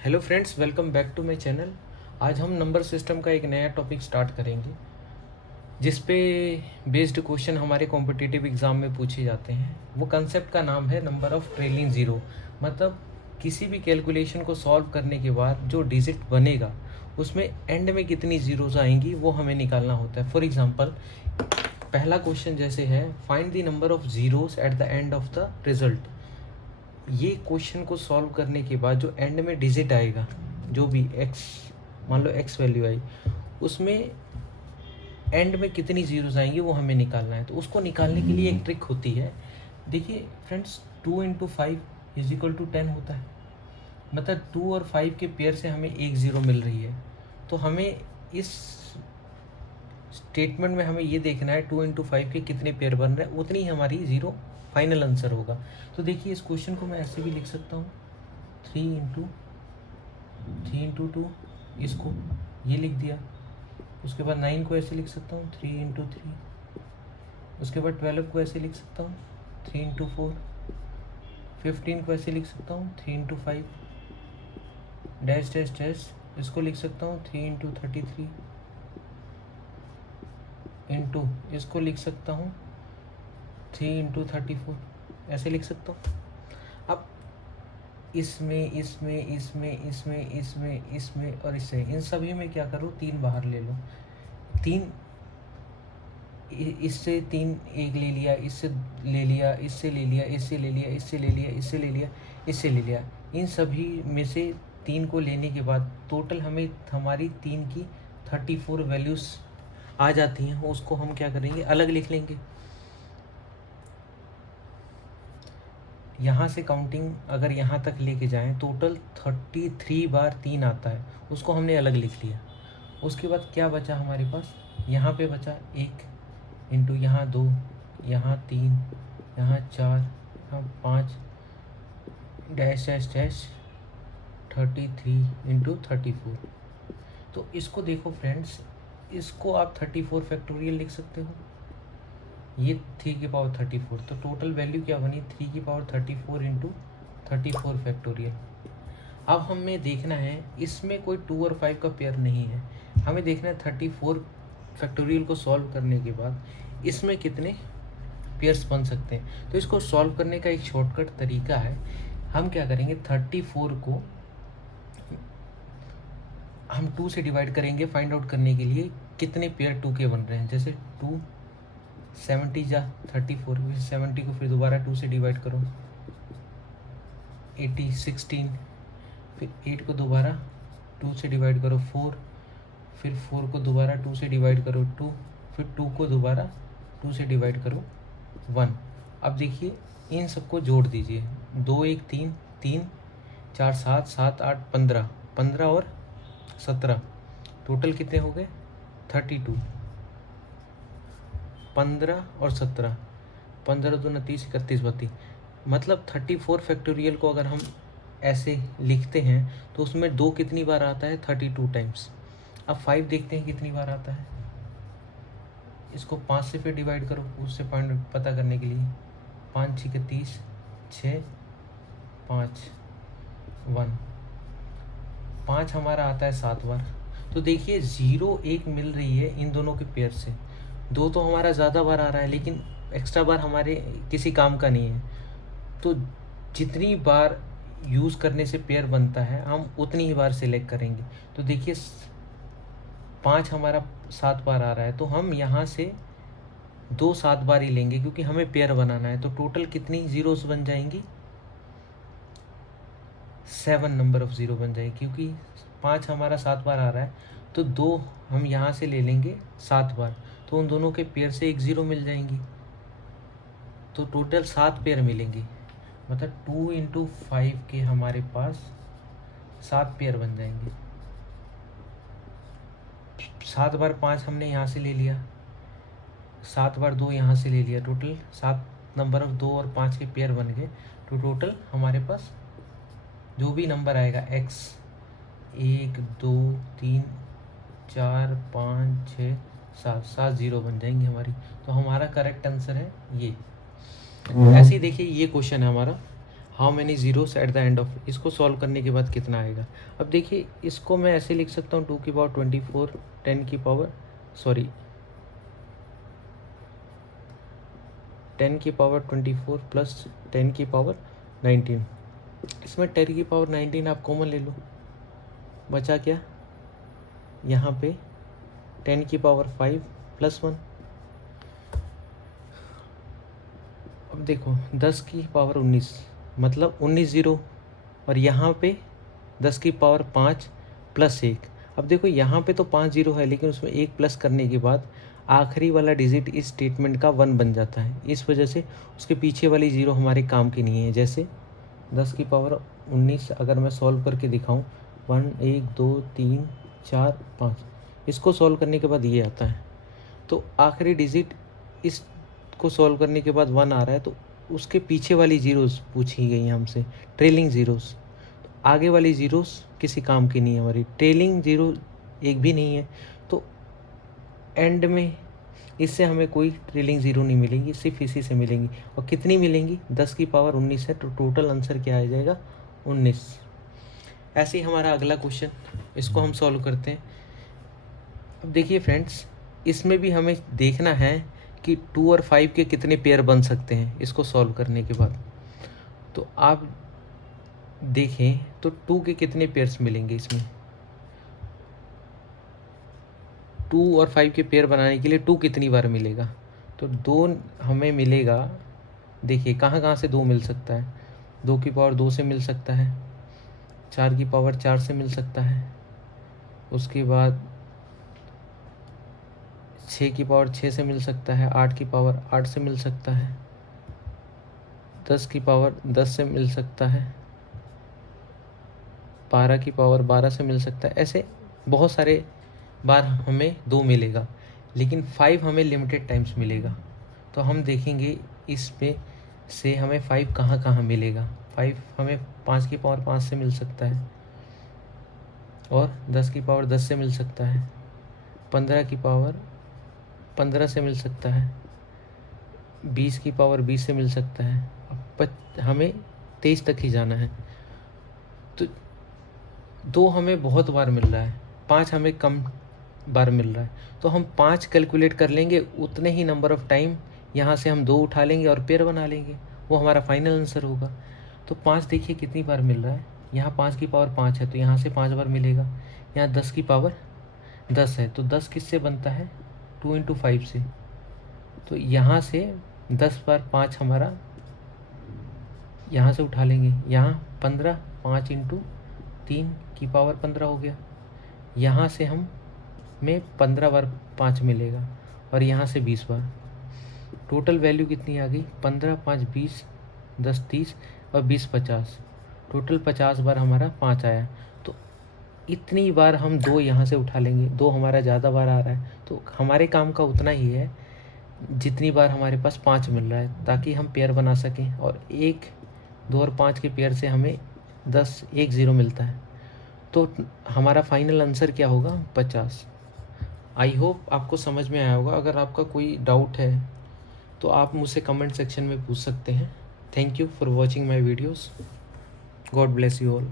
Hello friends, welcome back to my channel. आज हम number system का एक नया टॉपिक स्टार्ट करेंगे जिस पे बेस्ड क्वेश्चन हमारे कॉम्पिटिटिव एग्ज़ाम में पूछे जाते हैं। वो कंसेप्ट का नाम है नंबर ऑफ़ ट्रेलिंग ज़ीरो। मतलब किसी भी कैलकुलेशन को सॉल्व करने के बाद जो डिजिट बनेगा उसमें एंड में कितनी ज़ीरोज़ आएंगी वो हमें निकालना होता है। फॉर एग्ज़ाम्पल, पहला क्वेश्चन जैसे है, find the number of zeros at the end of the result. ये क्वेश्चन को सॉल्व करने के बाद जो एंड में डिजिट आएगा, जो भी एक्स, मान लो एक्स वैल्यू आई, उसमें एंड में कितनी जीरोस आएंगी वो हमें निकालना है। तो उसको निकालने के लिए एक ट्रिक होती है। देखिए फ्रेंड्स, 2 × 5 = 10 होता है। मतलब 2 और 5 के पेयर से हमें एक ज़ीरो मिल रही है। तो हमें इस स्टेटमेंट में हमें ये देखना है 2 × 5 के कितने पेयर बन रहे हैं, उतनी ही हमारी ज़ीरो फाइनल आंसर होगा। तो देखिए, इस क्वेश्चन को मैं ऐसे भी लिख सकता हूँ, 3 × 2, इसको ये लिख दिया। उसके बाद 9 को ऐसे लिख सकता हूँ, 3 × 3। उसके बाद 12 को ऐसे लिख सकता हूँ, 3 × 4। 15 को ऐसे लिख सकता हूँ, 3 × 5। डैश डैश डैश, इसको लिख सकता हूँ 3 × 33। इंटू इसको लिख सकता हूँ 3 × 34। ऐसे लिख सकता हूँ। अब इसमें इसमें इसमें इसमें इसमें इसमें और इससे, इन सभी में क्या करो, 3 बाहर ले लो। 3 इससे 3 एक ले लिया, इससे ले लिया, इससे ले लिया, इससे ले लिया, इससे ले लिया, इससे ले लिया, इससे ले लिया। इन सभी में से 3 को लेने के बाद टोटल हमें हमारी 3 की 34 वैल्यूज़ आ जाती हैं। उसको हम क्या करेंगे, अलग लिख लेंगे। यहाँ से काउंटिंग अगर यहाँ तक लेके जाएं, टोटल 33 बार 3 आता है, उसको हमने अलग लिख लिया। उसके बाद क्या बचा हमारे पास, यहाँ पे बचा 1 इंटू यहाँ 2, यहाँ 3, यहाँ 4, यहाँ 5, डैश डैश डैश 33 इंटू 34। तो इसको देखो फ्रेंड्स, इसको आप 34 फैक्टोरियल लिख सकते हो। ये 3 की पावर 34। तो टोटल वैल्यू क्या बनी, 3 की पावर 34 इंटू 34 फैक्टोरियल। अब हमें देखना है, इसमें कोई 2 और 5 का पेयर नहीं है। हमें देखना है 34 फैक्टोरियल को सॉल्व करने के बाद इसमें कितने पेयर्स बन सकते हैं। तो इसको सॉल्व करने का एक शॉर्टकट तरीका है। हम क्या करेंगे, 34 को हम 2 से डिवाइड करेंगे फाइंड आउट करने के लिए कितने पेयर 2 के बन रहे हैं। जैसे 2 70 जा 34, 70 को फिर दोबारा 2 से डिवाइड करो, 80 16, फिर 8 को दोबारा 2 से डिवाइड करो 4, फिर 4 को दोबारा 2 से डिवाइड करो 2, फिर 2 को दोबारा 2 से डिवाइड करो 1। अब देखिए, इन सबको जोड़ दीजिए, 2 1 3 3, 4 7 7 8 15, 15 और 17, टोटल कितने हो गए 32। 15 और 17, 15 2 29 31 32। मतलब 34 फैक्टोरियल को अगर हम ऐसे लिखते हैं तो उसमें 2 कितनी बार आता है, 32 टाइम्स। अब 5 देखते हैं कितनी बार आता है। इसको 5 से फिर डिवाइड करो, उससे पॉइंट पता करने के लिए। 5 6 30, 6 5 1, 5 हमारा आता है 7 बार। तो देखिए 0 1 मिल रही है इन दोनों के पेयर से। 2 तो हमारा ज़्यादा बार आ रहा है, लेकिन एक्स्ट्रा बार हमारे किसी काम का नहीं है। तो जितनी बार यूज़ करने से पेयर बनता है हम उतनी ही बार सिलेक्ट करेंगे। तो देखिए 5 हमारा 7 बार आ रहा है, तो हम यहाँ से 2 7 बार ही लेंगे क्योंकि हमें पेयर बनाना है। तो टोटल कितनी ज़ीरोस बन जाएंगी, 7 नंबर ऑफ़ ज़ीरो बन जाएगी। क्योंकि 5 हमारा 7 बार आ रहा है, तो 2 हम यहाँ से ले लेंगे 7 बार, तो उन दोनों के पेयर से एक ज़ीरो मिल जाएंगी। तो टोटल 7 पेयर मिलेंगी। मतलब 2 × 5 के हमारे पास 7 पेयर बन जाएंगे। 7 बार 5 हमने यहाँ से ले लिया, 7 बार 2 यहाँ से ले लिया, टोटल 7 नंबर ऑफ 2 और 5 के पेयर बन गए। तो टोटल हमारे पास जो भी नंबर आएगा x 1 2 3 4 5 6 7, 7 ज़ीरो बन जाएंगी हमारी। तो हमारा करेक्ट आंसर है ये। ऐसे ही देखिए, ये क्वेश्चन है हमारा, how many zeros at the end of, इसको सॉल्व करने के बाद कितना आएगा। अब देखिए इसको मैं ऐसे लिख सकता हूँ 2 की पावर 24 10 की पावर 24 प्लस 10 की पावर 19। इसमें 10 की पावर 19 आप कॉमन ले लो, बचा क्या यहाँ पे 10 की पावर 5 प्लस 1। अब देखो 10 की पावर 19 मतलब 19 ज़ीरो, और यहाँ पे 10 की पावर 5 प्लस 1। अब देखो यहाँ पे तो 5 ज़ीरो है, लेकिन उसमें 1 प्लस करने के बाद आखिरी वाला डिजिट इस स्टेटमेंट का 1 बन जाता है। इस वजह से उसके पीछे वाली ज़ीरो हमारे काम की नहीं है। जैसे 10 की पावर 19 अगर मैं सॉल्व करके दिखाऊं 1 1 2 3 4 5, इसको सॉल्व करने के बाद ये आता है। तो आखिरी डिजिट इसको सॉल्व करने के बाद 1 आ रहा है, तो उसके पीछे वाली ज़ीरोज़ पूछी गई हैं हमसे, ट्रेलिंग ज़ीरोज़। तो आगे वाली ज़ीरोज़ किसी काम की नहीं है हमारी, ट्रेलिंग ज़ीरो एक भी नहीं है। तो एंड में इससे हमें कोई ट्रेलिंग ज़ीरो नहीं मिलेंगी, सिर्फ इसी से मिलेंगी। और कितनी मिलेंगी, 10 की पावर 19 है, तो टोटल आंसर क्या आ जाएगा 19। ऐसे ही हमारा अगला क्वेश्चन, इसको हम सॉल्व करते हैं। अब देखिए फ्रेंड्स, इसमें भी हमें देखना है कि 2 और 5 के कितने पेयर बन सकते हैं इसको सॉल्व करने के बाद। तो आप देखें तो 2 के कितने पेयर्स मिलेंगे इसमें। 2 और 5 के पेयर बनाने के लिए 2 कितनी बार मिलेगा, तो 2 हमें मिलेगा। देखिए कहाँ कहाँ से 2 मिल सकता है, 2 की पावर 2 से मिल सकता है, 4 की पावर 4 से मिल सकता है, उसके बाद 6 की पावर 6 से मिल सकता है, 8 की पावर 8 से मिल सकता है, 10 की पावर 10 से मिल सकता है, 12 की पावर 12 से मिल सकता है। ऐसे बहुत सारे बार हमें 2 मिलेगा, लेकिन 5 हमें लिमिटेड टाइम्स मिलेगा। तो हम देखेंगे इसमें से हमें 5 कहाँ कहाँ मिलेगा। 5 हमें 5 की पावर 5 से मिल सकता है, और 10 की पावर 10 से मिल सकता है, 15 की पावर 15 से मिल सकता है, 20 की पावर 20 से मिल सकता है। अब हमें 23 तक ही जाना है। तो 2 हमें बहुत बार मिल रहा है, 5 हमें कम बार मिल रहा है। तो हम 5 कैलकुलेट कर लेंगे, उतने ही नंबर ऑफ़ टाइम यहाँ से हम 2 उठा लेंगे और पेयर बना लेंगे, वो हमारा फाइनल आंसर होगा। तो 5 देखिए कितनी बार मिल रहा है, यहाँ 5 की पावर 5 है तो यहाँ से 5 बार मिलेगा। यहाँ 10 की पावर 10 है तो 10 किससे बनता है, 2 × 5 से। तो यहाँ से 10 बार 5 हमारा यहाँ से उठा लेंगे, यहाँ 15, 5 × 3 की पावर 15 हो गया। यहाँ से हम में 15 बार 5 मिलेगा, और यहाँ से 20 बार। टोटल वैल्यू कितनी आ गई, 15 5 20 10 30 और 20 50। टोटल 50 बार हमारा 5 आया। तो इतनी बार हम 2 यहाँ से उठा लेंगे, 2 हमारा ज़्यादा बार आ रहा है, तो हमारे काम का उतना ही है जितनी बार हमारे पास 5 मिल रहा है, ताकि हम पेयर बना सकें। और 1 2 और 5 के पेयर से हमें 10 1 0 मिलता है। तो हमारा फाइनल आंसर क्या होगा, 50। आई होप आपको समझ में आया होगा। अगर आपका कोई डाउट है तो आप मुझसे कमेंट सेक्शन में पूछ सकते हैं। Thank you for watching my videos. God bless you all.